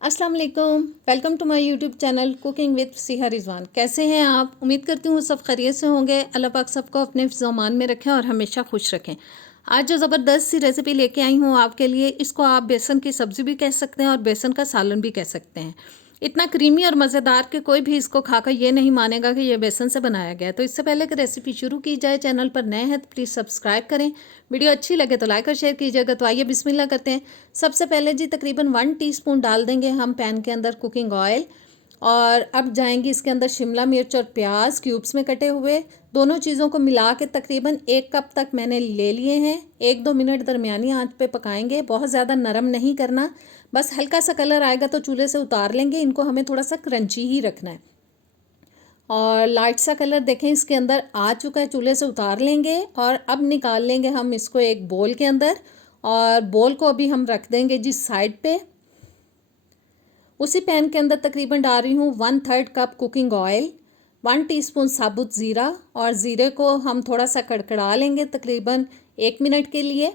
अस्सलाम वालेकुम। Welcome to my YouTube channel cooking with Siha Rizwan. कैसे हैं आप? उम्मीद करती हूँ सब खैरियत से होंगे। अल्लाह पाक सबको अपने ज़मान में रखें और हमेशा खुश रखें। आज जो ज़बरदस्त सी रेसिपी लेके आई हूँ आपके लिए, इसको आप बेसन की सब्ज़ी भी कह सकते हैं और बेसन का सालन भी कह सकते हैं। इतना क्रीमी और मज़ेदार कि कोई भी इसको खाकर ये नहीं मानेगा कि ये बेसन से बनाया गया है। तो इससे पहले कि रेसिपी शुरू की जाए, चैनल पर नए हैं तो प्लीज़ सब्सक्राइब करें। वीडियो अच्छी लगे तो लाइक और शेयर कीजिएगा। तो आइए बिस्मिल्लाह करते हैं। सबसे पहले जी तकरीबन 1 टीस्पून डाल देंगे हम पैन के अंदर कुकिंग ऑयल। और अब जाएंगी इसके अंदर शिमला मिर्च और प्याज क्यूब्स में कटे हुए। दोनों चीज़ों को मिला के तकरीबन 1 कप तक मैंने ले लिए हैं। 1-2 मिनट दरमियानी आंच पे पकाएंगे। बहुत ज़्यादा नरम नहीं करना, बस हल्का सा कलर आएगा तो चूल्हे से उतार लेंगे। इनको हमें थोड़ा सा क्रंची ही रखना है। और लाइट सा कलर देखें इसके अंदर आ चुका है, चूल्हे से उतार लेंगे। और अब निकाल लेंगे हम इसको एक बोल के अंदर। और बोल को अभी हम रख देंगे जी साइड पे। उसी पैन के अंदर तकरीबन डाल रही हूँ 1/3 कप कुकिंग ऑयल, 1 टीस्पून साबुत ज़ीरा। और ज़ीरे को हम थोड़ा सा कड़कड़ा लेंगे तकरीबन 1 मिनट के लिए।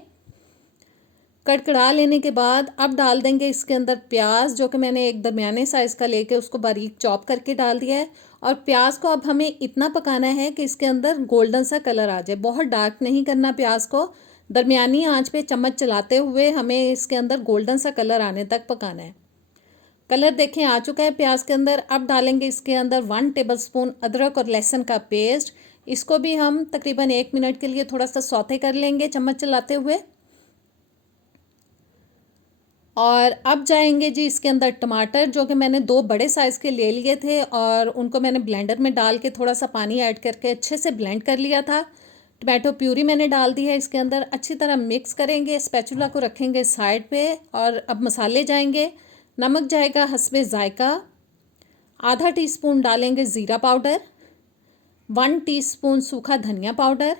कड़कड़ा लेने के बाद अब डाल देंगे इसके अंदर प्याज, जो कि मैंने एक दरमियाने साइज़ का लेके उसको बारीक चॉप करके डाल दिया है। और प्याज को अब हमें इतना पकाना है कि इसके अंदर गोल्डन सा कलर आ जाए। बहुत डार्क नहीं करना प्याज को, दरमियानी आंच पे चम्मच चलाते हुए हमें इसके अंदर गोल्डन सा कलर आने तक पकाना है। कलर देखें आ चुका है प्याज के अंदर। अब डालेंगे इसके अंदर 1 टेबलस्पून अदरक और लहसुन का पेस्ट। इसको भी हम तकरीबन 1 मिनट के लिए थोड़ा सा सौते कर लेंगे चम्मच चलाते हुए। और अब जाएंगे जी इसके अंदर टमाटर, जो कि मैंने 2 बड़े साइज़ के ले लिए थे और उनको मैंने ब्लेंडर में डाल के थोड़ा सा पानी ऐड करके अच्छे से ब्लेंड कर लिया था। टमाटो प्यूरी मैंने डाल दी है इसके अंदर। अच्छी तरह मिक्स करेंगे, स्पैचुला को रखेंगे साइड पे। और अब मसाले जाएंगे। नमक जाएगा हस्बे ज़ायका। आधा टीस्पून डालेंगे ज़ीरा पाउडर, 1 टीस्पून सूखा धनिया पाउडर।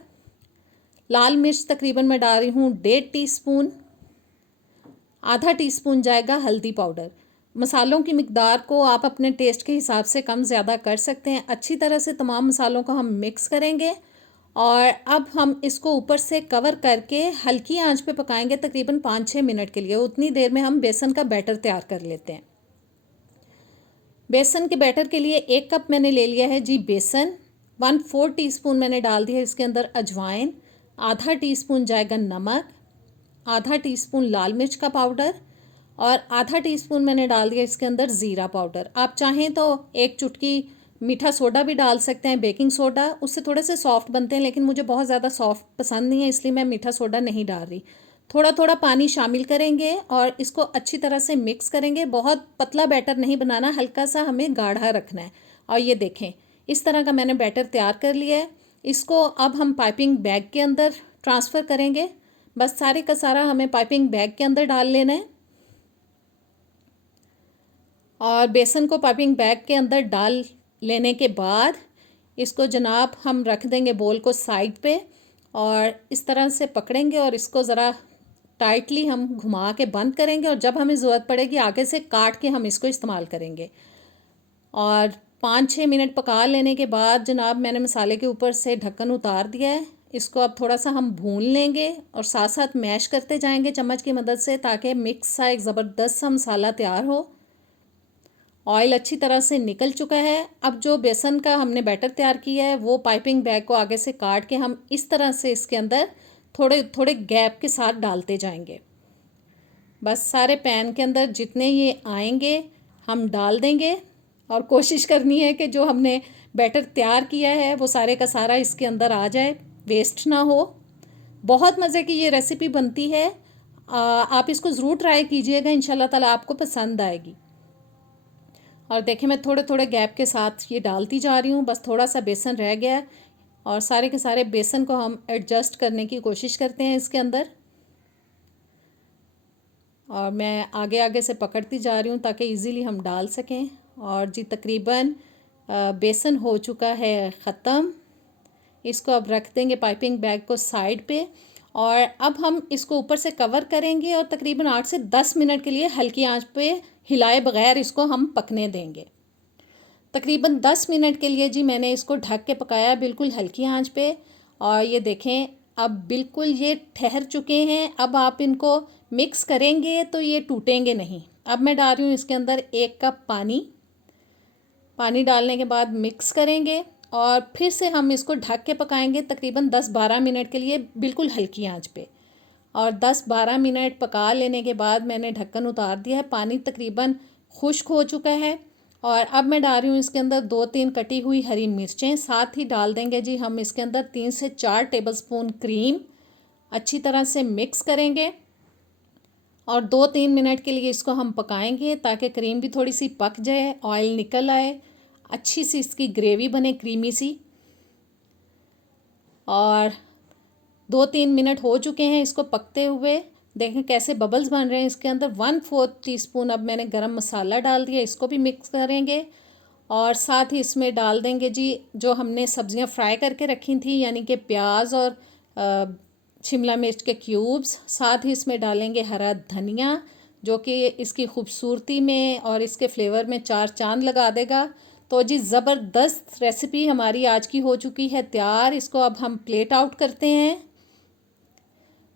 लाल मिर्च तकरीबन मैं डाल रही हूँ 1.5 टीस्पून। आधा टीस्पून जाएगा हल्दी पाउडर। मसालों की मिकदार को आप अपने टेस्ट के हिसाब से कम ज़्यादा कर सकते हैं। अच्छी तरह से तमाम मसालों को हम मिक्स करेंगे। और अब हम इसको ऊपर से कवर करके हल्की आंच पे पकाएंगे तकरीबन 5-6 मिनट के लिए। उतनी देर में हम बेसन का बैटर तैयार कर लेते हैं। बेसन के बैटर के लिए 1 कप मैंने ले लिया है जी बेसन। 1/4 टीस्पून मैंने डाल दिया है इसके अंदर अजवाइन। आधा टीस्पून जाएगा नमक, आधा टीस्पून लाल मिर्च का पाउडर। और आधा टीस्पून मैंने डाल दिया इसके अंदर ज़ीरा पाउडर। आप चाहें तो 1 चुटकी मीठा सोडा भी डाल सकते हैं, बेकिंग सोडा। उससे थोड़े से सॉफ्ट बनते हैं, लेकिन मुझे बहुत ज़्यादा सॉफ्ट पसंद नहीं है, इसलिए मैं मीठा सोडा नहीं डाल रही। थोड़ा थोड़ा पानी शामिल करेंगे और इसको अच्छी तरह से मिक्स करेंगे। बहुत पतला बैटर नहीं बनाना, हल्का सा हमें गाढ़ा रखना है। और ये देखें इस तरह का मैंने बैटर तैयार कर लिया है। इसको अब हम पाइपिंग बैग के अंदर ट्रांसफ़र करेंगे। बस सारे का सारा हमें पाइपिंग बैग के अंदर डाल लेना है। और बेसन को पाइपिंग बैग के अंदर डाल लेने के बाद इसको जनाब हम रख देंगे बोल को साइड पे। और इस तरह से पकड़ेंगे और इसको ज़रा टाइटली हम घुमा के बंद करेंगे। और जब हमें ज़रूरत पड़ेगी आगे से काट के हम इसको इस्तेमाल करेंगे। और 5-6 मिनट पका लेने के बाद जनाब मैंने मसाले के ऊपर से ढक्कन उतार दिया है। इसको अब थोड़ा सा हम भून लेंगे और साथ साथ मैश करते जाएंगे चम्मच की मदद से, ताकि मिक्स सा एक ज़बरदस्त सा मसाला तैयार हो। ऑयल अच्छी तरह से निकल चुका है। अब जो बेसन का हमने बैटर तैयार किया है वो पाइपिंग बैग को आगे से काट के हम इस तरह से इसके अंदर थोड़े थोड़े गैप के साथ डालते जाएंगे। बस सारे पैन के अंदर जितने ये आएंगे हम डाल देंगे। और कोशिश करनी है कि जो हमने बैटर तैयार किया है वो सारे का सारा इसके अंदर आ जाए, वेस्ट ना हो। बहुत मज़े की ये रेसिपी बनती है। आप इसको ज़रूर ट्राई कीजिएगा, इंशाल्लाह ताला आपको पसंद आएगी। और देखें मैं थोड़े थोड़े गैप के साथ ये डालती जा रही हूँ। बस थोड़ा सा बेसन रह गया और सारे के सारे बेसन को हम एडजस्ट करने की कोशिश करते हैं इसके अंदर। और मैं आगे आगे से पकड़ती जा रही हूँ ताकि इजीली हम डाल सकें। और जी तकरीबन बेसन हो चुका है ख़त्म। इसको अब रख देंगे पाइपिंग बैग को साइड पे। और अब हम इसको ऊपर से कवर करेंगे और तकरीबन 8 से 10 मिनट के लिए हल्की आंच पे हिलाए बगैर इसको हम पकने देंगे। तकरीबन 10 मिनट के लिए जी मैंने इसको ढक के पकाया बिल्कुल हल्की आंच पे। और ये देखें अब बिल्कुल ये ठहर चुके हैं। अब आप इनको मिक्स करेंगे तो ये टूटेंगे नहीं, अब मैं डाल रही हूँ इसके अंदर 1 कप पानी। पानी डालने के बाद मिक्स करेंगे और फिर से हम इसको ढक के पकाएंगे तकरीबन 10-12 मिनट के लिए, बिल्कुल हल्की आंच पे। और 10-12 मिनट पका लेने के बाद मैंने ढक्कन उतार दिया है। पानी तकरीबन खुश्क हो चुका है और अब मैं डाल रही हूँ इसके अंदर 2-3 कटी हुई हरी मिर्चें। साथ ही डाल देंगे जी हम इसके अंदर 3 से 4 टेबलस्पून क्रीम। अच्छी तरह से मिक्स करेंगे और 2-3 मिनट के लिए इसको हम पकाएंगे ताकि क्रीम भी थोड़ी सी पक जाए, ऑयल निकल आए, अच्छी सी इसकी ग्रेवी बने, क्रीमी सी। और 2-3 मिनट हो चुके हैं इसको पकते हुए। देखें कैसे बबल्स बन रहे हैं इसके अंदर। 1/4 टीस्पून अब मैंने गरम मसाला डाल दिया, इसको भी मिक्स करेंगे। और साथ ही इसमें डाल देंगे जी जो हमने सब्ज़ियां फ्राई करके रखी थी, यानी कि प्याज और शिमला मिर्च के क्यूब्स। साथ ही इसमें डालेंगे हरा धनिया जो कि इसकी खूबसूरती में और इसके फ्लेवर में 4 चांद लगा देगा। तो जी ज़बरदस्त रेसिपी हमारी आज की हो चुकी है तैयार। इसको अब हम प्लेट आउट करते हैं।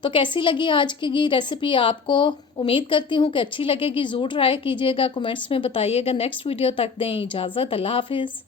तो कैसी लगी आज की रेसिपी आपको? उम्मीद करती हूँ कि अच्छी लगेगी। ज़रूर ट्राई कीजिएगा, कमेंट्स में बताइएगा। नेक्स्ट वीडियो तक दें इजाज़त। अल्लाह हाफिज़।